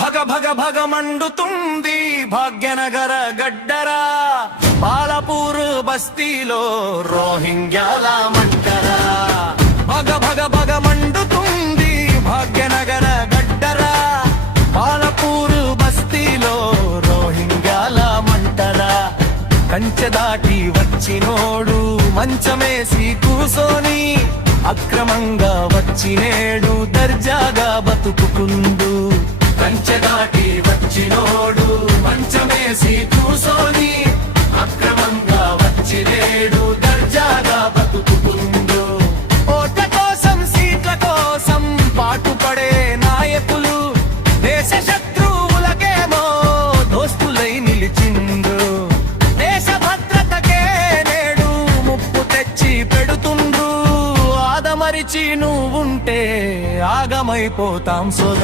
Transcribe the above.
భగ భగ భగ మండుతుంది భాగ్యనగర గడ్డరా, బాలపూర్ బస్తీలో రోహింగ్యాల మంటరా. భగ భగ భగ మండుతుంది భాగ్యనగర గడ్డరా, బాలపూర్ బస్తీలో రోహింగ్యాల మంటరా. కంచె దాటి వచ్చినోడు మంచమేసి కూసోని, అక్రమంగా వచ్చినేడు దర్జాగా బతుకుకుందు. కంచె దాటి వచ్చినోడు మంచమేసి కూసోని, అక్రమంగా వచ్చినేడు దర్జాగా బతుకుకుందు. ఓట్ల కోసం సీట్ల కోసం పాటుపడే నాయకులు దేశ శత్రువులకేమో దోస్తులై నిలిచిండు. దేశ భద్రతకే నేడు ముప్పు తెచ్చి పెడుతుండ్రు. ఆదమరిచి నువ్వుంటే ఆగమైపోతాం సోదరు.